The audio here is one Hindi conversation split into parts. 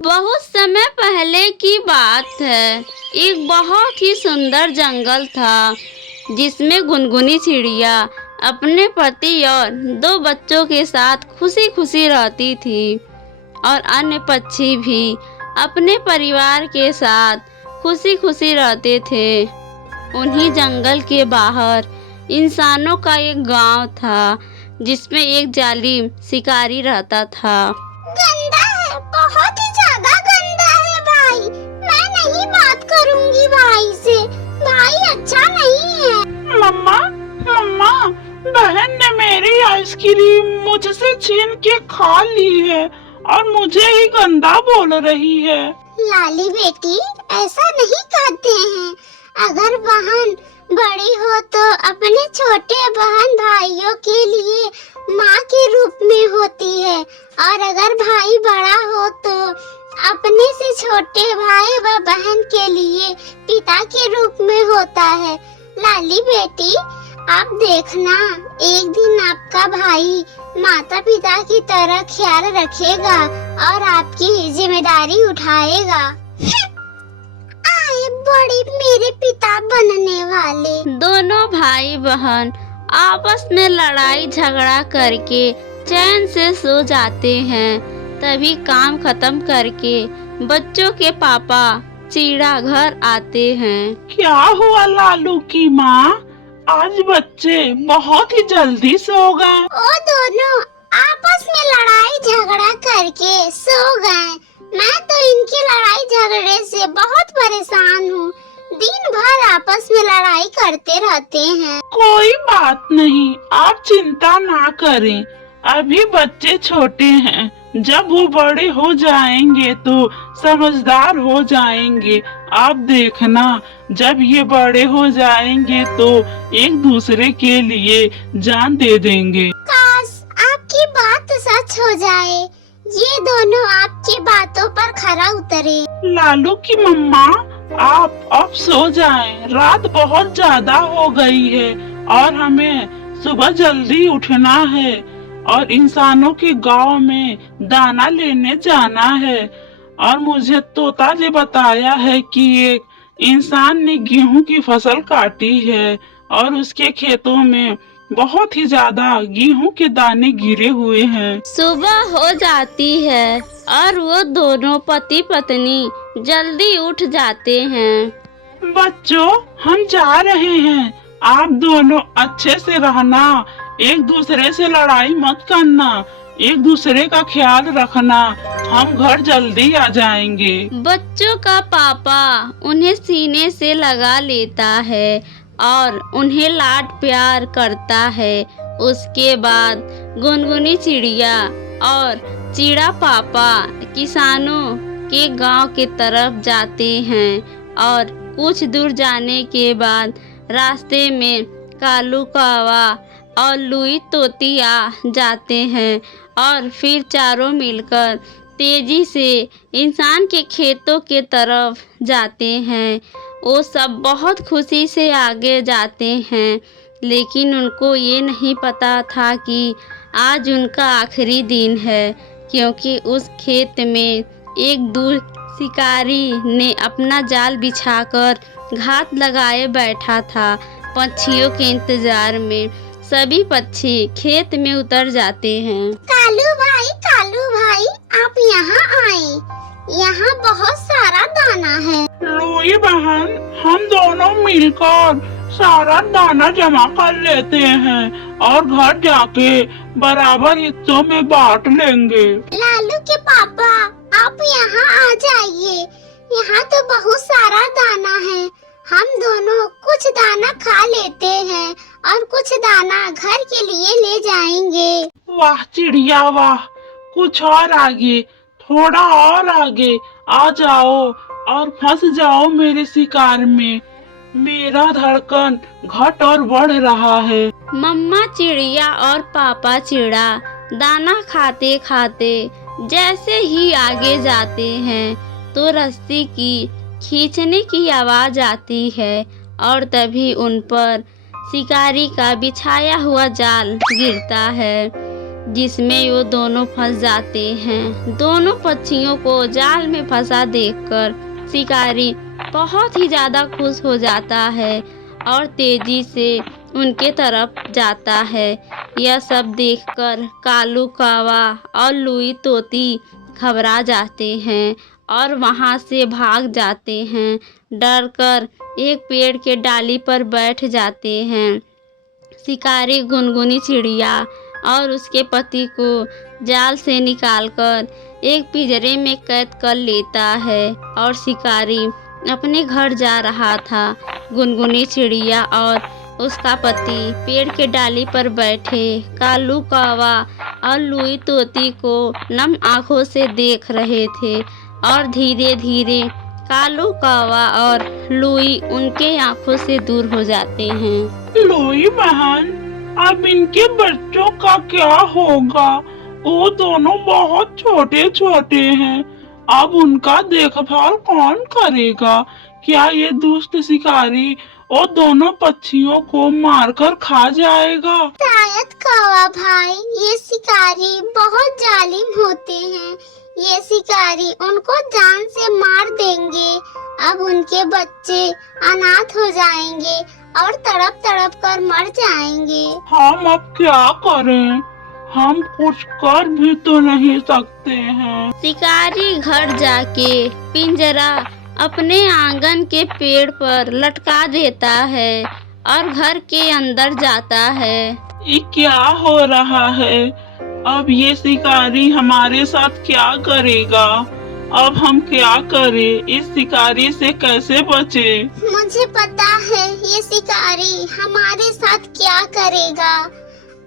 बहुत समय पहले की बात है। एक बहुत ही सुंदर जंगल था जिसमें गुनगुनी चिड़िया अपने पति और दो बच्चों के साथ खुशी खुशी रहती थी और अन्य पक्षी भी अपने परिवार के साथ खुशी खुशी रहते थे। उन्हीं जंगल के बाहर इंसानों का एक गांव था जिसमें एक जालिम शिकारी रहता था। गंदा है, बहुत ही ज्यादा गंदा है भाई। मैं नहीं बात करूंगी भाई से, भाई अच्छा नहीं है। मम्मा मम्मा, बहन ने मेरी आइसक्रीम मुझसे छीन के खा ली है और मुझे ही गंदा बोल रही है। लाली बेटी, ऐसा नहीं कहते हैं। अगर बहन बड़ी हो तो अपने छोटे बहन भाइयों के लिए माँ के रूप में होती है, और अगर भाई बड़ा हो तो अपने से छोटे भाई व बहन के लिए पिता के रूप में होता है। लाली बेटी, आप देखना, एक दिन आपका भाई माता पिता की तरह ख्याल रखेगा और आपकी जिम्मेदारी उठाएगा। आए बड़े मेरे पिता बनने वाले। दोनों भाई बहन आपस में लड़ाई झगड़ा करके चैन से सो जाते हैं। तभी काम खत्म करके बच्चों के पापा चीड़ा घर आते हैं। क्या हुआ लालू की माँ, आज बच्चे बहुत ही जल्दी सो गए। वो दोनों आपस में लड़ाई झगड़ा करके सो गए। मैं तो इनकी लड़ाई झगड़े से बहुत परेशान हूँ। दिन भर आपस में लड़ाई करते रहते हैं। कोई बात नहीं, आप चिंता ना करें। अभी बच्चे छोटे हैं, जब वो बड़े हो जाएंगे तो समझदार हो जाएंगे। आप देखना, जब ये बड़े हो जाएंगे तो एक दूसरे के लिए जान दे देंगे। काश आपकी बात सच हो जाए, ये दोनों आपकी बातों पर खरा उतरे। लालू की मम्मा, आप अब सो जाएं। रात बहुत ज्यादा हो गई है और हमें सुबह जल्दी उठना है और इंसानों के गांव में दाना लेने जाना है। और मुझे तोता ने बताया है कि एक इंसान ने गेहूं की फसल काटी है और उसके खेतों में बहुत ही ज्यादा गेहूं के दाने गिरे हुए हैं। सुबह हो जाती है और वो दोनों पति पत्नी जल्दी उठ जाते हैं। बच्चों, हम जा रहे हैं। आप दोनों अच्छे से रहना, एक दूसरे से लड़ाई मत करना, एक दूसरे का ख्याल रखना। हम घर जल्दी आ जाएंगे। बच्चों का पापा उन्हें सीने से लगा लेता है और उन्हें लाड प्यार करता है। उसके बाद गुनगुनी चिड़िया और चिड़ा पापा किसानों के गांव के तरफ जाते हैं और कुछ दूर जाने के बाद रास्ते में कालू कौवा और लुई तोती आ जाते हैं और फिर चारों मिलकर तेजी से इंसान के खेतों के तरफ जाते हैं। वो सब बहुत खुशी से आगे जाते हैं, लेकिन उनको ये नहीं पता था कि आज उनका आखिरी दिन है, क्योंकि उस खेत में एक दूर शिकारी ने अपना जाल बिछाकर घात लगाए बैठा था। पक्षियों के इंतजार में सभी पक्षी खेत में उतर जाते हैं। कालू भाई, आप यहाँ आए। यहाँ बहुत सारा दाना है। लुई बहन, हम दोनों मिलकर सारा दाना जमा कर लेते हैं और घर जाके बराबर हिस्सों में बांट लेंगे। लालू के पापा, आप यहाँ आ जाइए। यहाँ तो बहुत सारा दाना है। हम दोनों कुछ दाना खा लेते हैं और कुछ दाना घर के लिए ले जाएंगे। वाह चिड़िया वाह, कुछ और आगे, थोड़ा और आगे आ जाओ और फंस जाओ मेरे शिकार में। मेरा धड़कन घट और बढ़ रहा है। मम्मा चिड़िया और पापा चिड़ा दाना खाते खाते जैसे ही आगे जाते हैं तो रस्सी की खींचने की आवाज आती है और तभी उन पर शिकारी का बिछाया हुआ जाल गिरता है। जिसमें वो दोनों फंस जाते हैं। दोनों पक्षियों को जाल में फंसा देखकर शिकारी बहुत ही ज़्यादा खुश हो जाता है और तेजी से उनके तरफ जाता है। यह सब देखकर कालू कौवा और लूई तोती घबरा जाते हैं और वहाँ से भाग जाते हैं। डरकर एक पेड़ के डाली पर बैठ जाते हैं। शिकारी गुनगुनी चिड़िया और उसके पति को जाल से निकालकर एक पिंजरे में कैद कर लेता है और शिकारी अपने घर जा रहा था। गुनगुनी चिड़िया और उसका पति पेड़ के डाली पर बैठे कालू कौवा और लूई तोती को नम आंखों से देख रहे थे और धीरे धीरे कालू कौवा और लूई उनके आंखों से दूर हो जाते हैं। लूई बहन, अब इनके बच्चों का क्या होगा? वो दोनों बहुत छोटे छोटे हैं, अब उनका देखभाल कौन करेगा? क्या ये दुष्ट शिकारी वो दोनों पक्षियों को मारकर खा जाएगा? शायद कौवा भाई, ये शिकारी बहुत जालिम होते हैं। ये शिकारी उनको जान से मार देंगे। अब उनके बच्चे अनाथ हो जाएंगे और तड़प तड़प कर मर जाएंगे। हम अब क्या करें? हम कुछ कर भी तो नहीं सकते हैं। शिकारी घर जाके पिंजरा अपने आंगन के पेड़ पर लटका देता है और घर के अंदर जाता है। ये क्या हो रहा है? अब ये शिकारी हमारे साथ क्या करेगा? अब हम क्या करें? इस शिकारी से कैसे बचे? मुझे पता है ये शिकारी हमारे साथ क्या करेगा।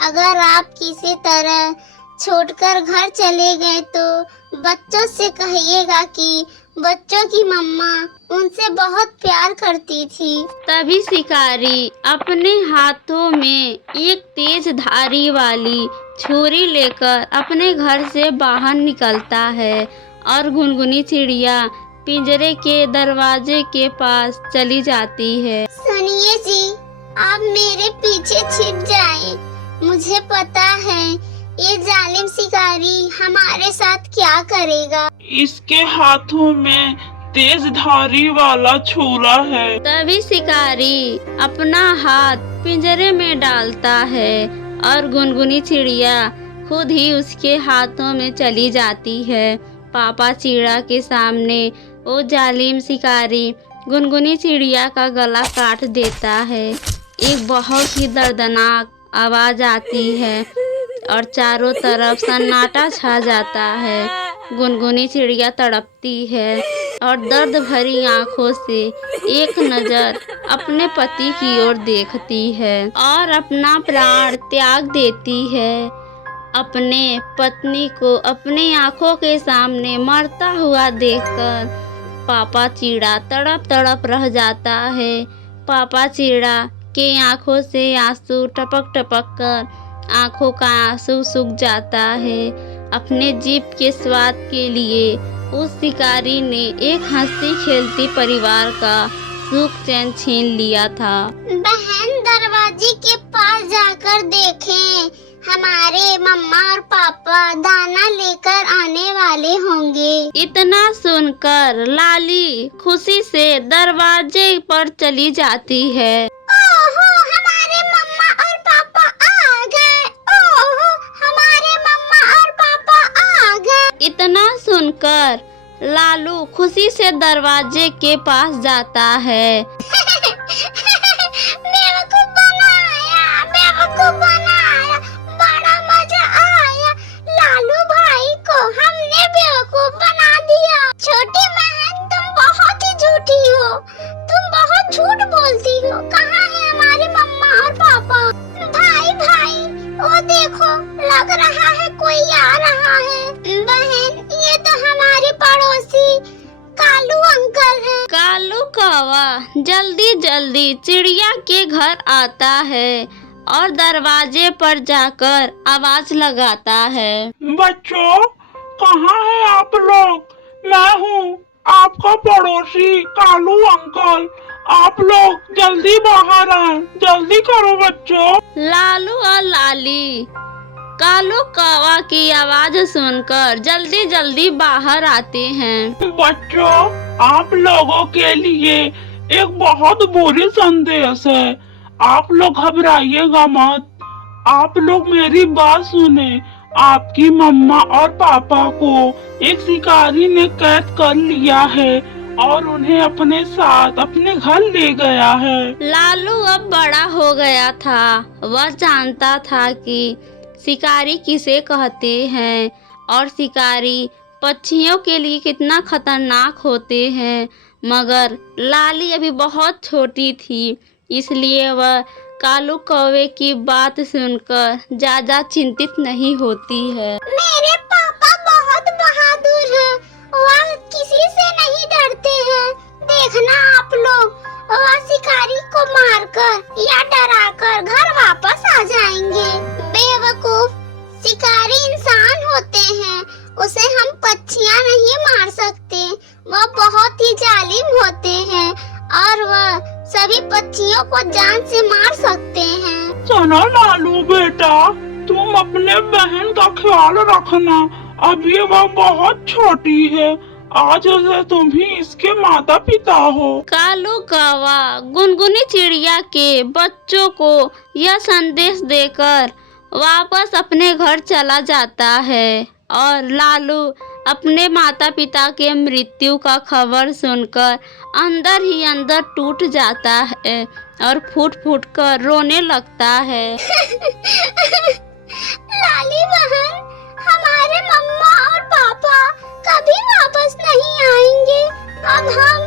अगर आप किसी तरह छोड़कर घर चले गए तो बच्चों से कहिएगा कि बच्चों की मम्मा उनसे बहुत प्यार करती थी। तभी शिकारी अपने हाथों में एक तेज धारी वाली छुरी लेकर अपने घर से बाहर निकलता है और गुनगुनी चिड़िया पिंजरे के दरवाजे के पास चली जाती है। सुनिए जी, आप मेरे पीछे छिप जाएं। मुझे पता है ये जालिम शिकारी हमारे साथ क्या करेगा। इसके हाथों में तेज धारी वाला छुरा है। तभी शिकारी अपना हाथ पिंजरे में डालता है और गुनगुनी चिड़िया खुद ही उसके हाथों में चली जाती है। पापा चिड़ा के सामने वो जालिम शिकारी गुनगुनी चिड़िया का गला काट देता है। एक बहुत ही दर्दनाक आवाज आती है और चारों तरफ सन्नाटा छा जाता है। गुनगुनी चिड़िया तड़पती है और दर्द भरी आंखों से एक नजर अपने पति की ओर देखती है और अपना प्राण त्याग देती है। अपने पत्नी को अपनी आंखों के सामने मरता हुआ देखकर पापा चिड़ा तड़प तड़प रह जाता है। पापा चिड़ा के आंखों से आंसू टपक टपक कर आंखों का आंसू सूख जाता है। अपने जीभ के स्वाद के लिए उस शिकारी ने एक हंसती खेलती परिवार का सुख चैन छीन लिया था। बहन, दरवाजे के पास जाकर देखें, हमारे मम्मा और पापा दाना लेकर आने वाले होंगे। इतना सुनकर लाली खुशी से दरवाजे पर चली जाती है। ओहो, हमारे मम्मा और पापा आ गए। ओहो, हमारे मम्मा और पापा आ गए। इतना सुनकर लालू खुशी से दरवाजे के पास जाता है। बेवकूफ बनाया, बेवकूफ बनाया, बड़ा मजा आया। लालू भाई को हमने बेवकूफ बना दिया। छोटी बहन, तुम बहुत ही झूठी हो, तुम बहुत झूठ बोलती हो। कहाँ है हमारे मम्मा और पापा? भाई भाई, वो देखो, लग रहा है कोई आ रहा है। बहन, ये तो हमारे पड़ोसी कालू अंकल हैं। कालू कौवा जल्दी जल्दी चिड़िया के घर आता है और दरवाजे पर जाकर आवाज लगाता है। बच्चों, कहाँ हैं आप लोग? मैं हूँ आपका पड़ोसी कालू अंकल। आप लोग जल्दी बाहर आए, जल्दी करो बच्चों। लालू और लाली कालू कौवा की आवाज सुनकर जल्दी जल्दी बाहर आते हैं। बच्चों, आप लोगों के लिए एक बहुत बुरी संदेश है। आप लोग घबराइएगा मत। आप लोग मेरी बात सुने। आपकी मम्मा और पापा को एक शिकारी ने कैद कर लिया है और उन्हें अपने साथ अपने घर ले गया है। लालू अब बड़ा हो गया था। वह जानता था कि शिकारी किसे कहते हैं और शिकारी पक्षियों के लिए कितना खतरनाक होते हैं। मगर लाली अभी बहुत छोटी थी, इसलिए वह कालू कौवे की बात सुनकर ज्यादा चिंतित नहीं होती है। मेरे पापा बहुत बहादुर हैं। वह किसी से नहीं डरते हैं। देखना आप लोग, वह शिकारी को मारकर या डराकर घर वापस आ जाएंगे। बेवकूफ, शिकारी इंसान होते हैं। उसे हम पक्षियां नहीं मार सकते। वह बहुत ही जालिम होते हैं और वह सभी पक्षियों को जान से मार सकते हैं। सुनो लालू बेटा, तुम अपने बहन का ख्याल रखना। अभी वह बहुत छोटी है। आज से तुम ही इसके माता पिता हो। कालू कौवा गुनगुनी चिड़िया के बच्चों को यह संदेश देकर वापस अपने घर चला जाता है और लालू अपने माता पिता के मृत्यु का खबर सुनकर अंदर ही अंदर टूट जाता है और फूट फूट कर रोने लगता है। लाली बहन, हमारे मम्मा और पापा कभी वापस नहीं आएंगे। अब हम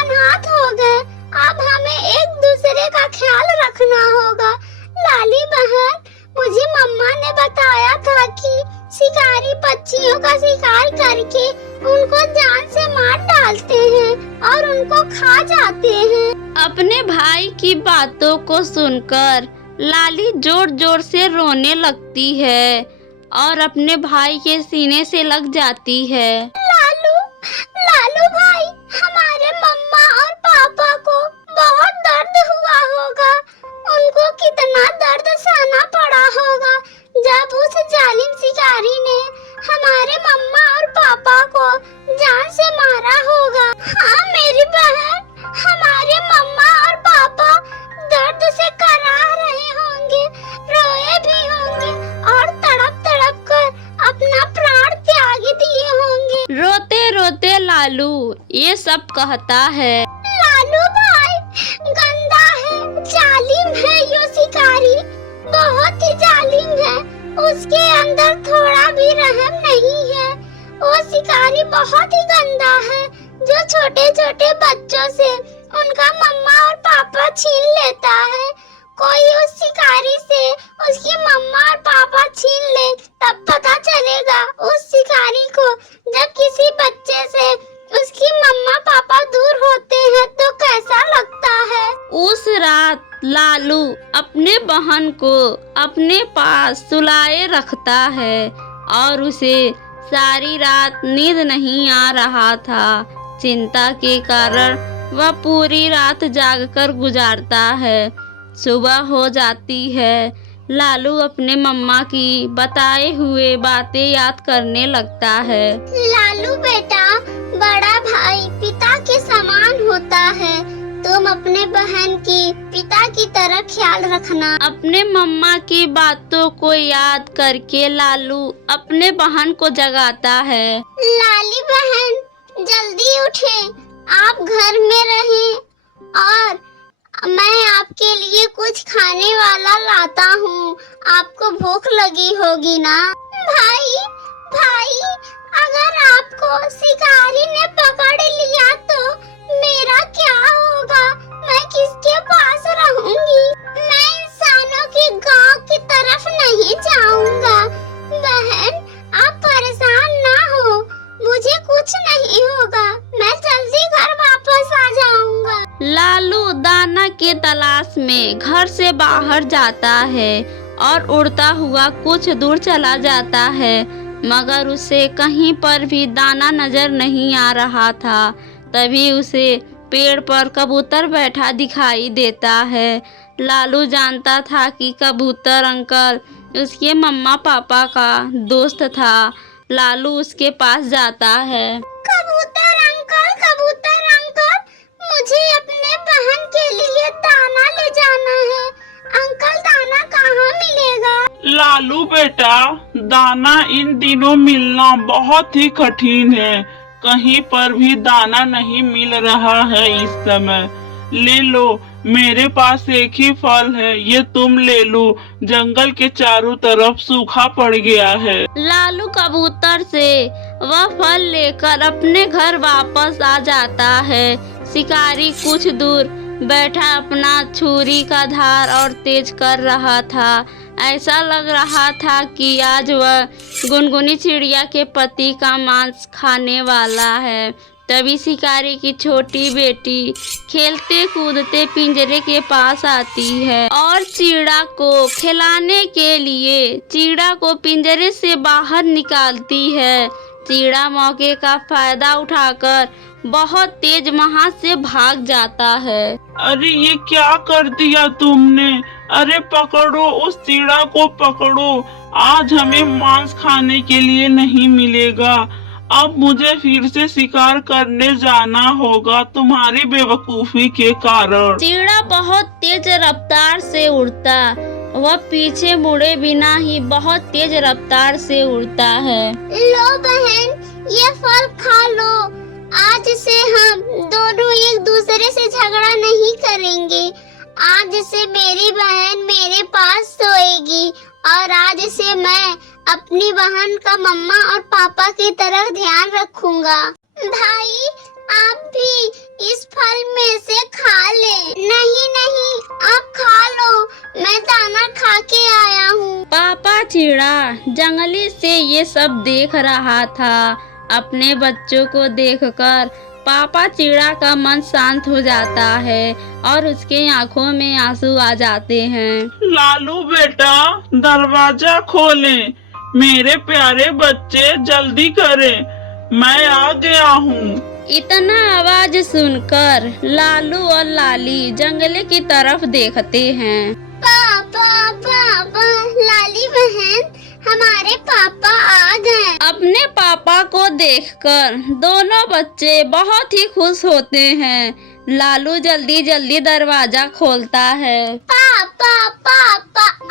अनाथ हो गए। अब हमें एक दूसरे का ख्याल रखना होगा। लाली बहन, मुझे मम्मा ने बताया था कि शिकारी पक्षियों का शिकार करके उनको जान से मार डालते हैं और उनको खा जाते हैं। अपने भाई की बातों को सुनकर लाली जोर जोर से रोने लगती है और अपने भाई के सीने से लग जाती है। लालू, लालू भाई, हमारे मम्मा और पापा को बहुत दर्द हुआ होगा। उनको कितना दर्द सहना पड़ा होगा जब उस जालिम शिकारी ने हमारे मम्मा और पापा को जान से मारा होगा। हाँ मेरी बहन, हमारे मम्मा और पापा दर्द से करा रहे होंगे, रोए भी होंगे और तड़प तड़प कर अपना प्राण त्याग दिए होंगे। रोते रोते लालू ये सब कहता है। लालू भाई, गंदा है, जालिम है यो शिकारी, बहुत ही जालिम है। उसके अंदर थोड़ा भी रहम नहीं है। वो शिकारी बहुत ही गंदा है जो छोटे छोटे बच्चों से उनका मम्मा और पापा छीन लेता है। कोई उस शिकारी से उसकी मम्मा और पापा छीन ले तब पता चलेगा उस शिकारी को, जब किसी बच्चे से उसकी मम्मा पापा दूर होते हैं तो कैसा लगता है। उस रात लालू अपने बहन को अपने पास सुलाए रखता है और उसे सारी रात नींद नहीं आ रहा था। चिंता के कारण वह पूरी रात जागकर गुजारता है। सुबह हो जाती है। लालू अपने मम्मा की बताए हुए बातें याद करने लगता है। लालू बेटा, बड़ा भाई पिता के समान होता है। तुम अपने बहन की पिता की तरह ख्याल रखना। अपने मम्मा की बातों को याद करके लालू अपने बहन को जगाता है। लाली बहन, जल्दी उठे, आप घर में रहें और मैं आपके लिए कुछ खाने वाला लाता हूँ। आपको भूख लगी होगी ना। भाई, भाई, अगर आपको शिकारी ने पकड़ लिया तो मेरा क्या होगा? मैं किसके पास रहूंगी? मैं इंसानों के गांव की तरफ नहीं जाऊंगा। बहन, आप परेशान ना हो, मुझे कुछ नहीं होगा। मैं जल्दी घर वापस आ जाऊंगा। लालू दाना के तलाश में घर से बाहर जाता है और उड़ता हुआ कुछ दूर चला जाता है, मगर उसे कहीं पर भी दाना नजर नहीं आ रहा था। तभी उसे पेड़ पर कबूतर बैठा दिखाई देता है। लालू जानता था कि कबूतर अंकल उसके मम्मा पापा का दोस्त था। लालू उसके पास जाता है। कबूतर अंकल, मुझे अपने बहन के लिए दाना ले जाना है। अंकल, दाना कहाँ मिलेगा? लालू बेटा, दाना इन दिनों मिलना बहुत ही कठिन है। कहीं पर भी दाना नहीं मिल रहा है इस समय। ले लो, मेरे पास एक ही फल है, ये तुम ले लो। जंगल के चारों तरफ सूखा पड़ गया है। लालू कबूतर से वह फल लेकर अपने घर वापस आ जाता है। शिकारी कुछ दूर बैठा अपना छुरी का धार और तेज कर रहा था। ऐसा लग रहा था कि आज वह गुनगुनी चिड़िया के पति का मांस खाने वाला है। तभी शिकारी की छोटी बेटी खेलते कूदते पिंजरे के पास आती है और चिड़ा को खिलाने के लिए चिड़ा को पिंजरे से बाहर निकालती है। चिड़ा मौके का फायदा उठाकर बहुत तेज वहां से भाग जाता है। अरे ये क्या कर दिया तुमने? अरे पकड़ो, उस चिड़ा को पकड़ो। आज हमें मांस खाने के लिए नहीं मिलेगा। अब मुझे फिर से शिकार करने जाना होगा तुम्हारी बेवकूफी के कारण। चिड़ा बहुत तेज रफ्तार से उड़ता, वह पीछे मुड़े बिना ही बहुत तेज रफ्तार से उड़ता है। लो बहन, ये फल खा लो। आज से हम दोनों एक दूसरे से झगड़ा नहीं करेंगे। आज से मेरी बहन मेरे पास सोएगी और आज से मैं अपनी बहन का मम्मा और पापा की तरह ध्यान रखूंगा। भाई, आप भी इस फल में से खा ले। नहीं, आप खा लो, मैं दाना खा के आया हूँ। पापा चिड़ा जंगली से ये सब देख रहा था। अपने बच्चों को देखकर पापा चिड़ा का मन शांत हो जाता है और उसके आंखों में आंसू आ जाते हैं। लालू बेटा, दरवाजा खोलें। मेरे प्यारे बच्चे, जल्दी करें, मैं आ गया हूँ। इतना आवाज सुनकर लालू और लाली जंगले की तरफ देखते हैं। पापा, लाली बहन, हमारे पापा आ गए। अपने पापा को देखकर दोनों बच्चे बहुत ही खुश होते हैं। लालू जल्दी जल्दी दरवाजा खोलता है। पापा,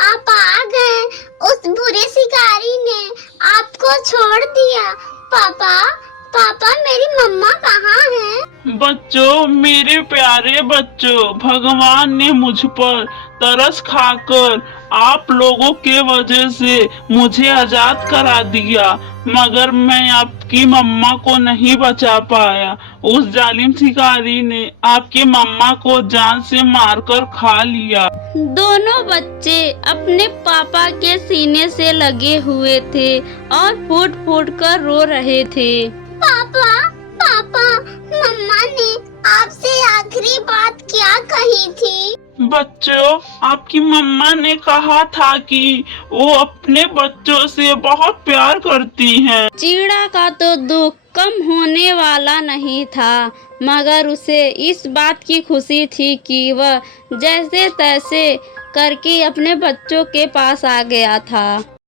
आप आ गए। उस बुरे शिकारी ने आपको छोड़ दिया। पापा, मेरी मम्मा कहाँ है? बच्चों, मेरे प्यारे बच्चों, भगवान ने मुझ पर तरस खाकर आप लोगों के वजह से मुझे आजाद करा दिया, मगर मैं आपकी मम्मा को नहीं बचा पाया। उस जालिम शिकारी ने आपकी मम्मा को जान से मारकर खा लिया। दोनों बच्चे अपने पापा के सीने से लगे हुए थे और फूट फूट कर रो रहे थे। पापा, मम्मा ने आपसे आखिरी बात क्या कही थी? बच्चों, आपकी मम्मा ने कहा था कि वो अपने बच्चों से बहुत प्यार करती हैं। चिड़ा का तो दुख कम होने वाला नहीं था, मगर उसे इस बात की खुशी थी कि वह जैसे तैसे करके अपने बच्चों के पास आ गया था।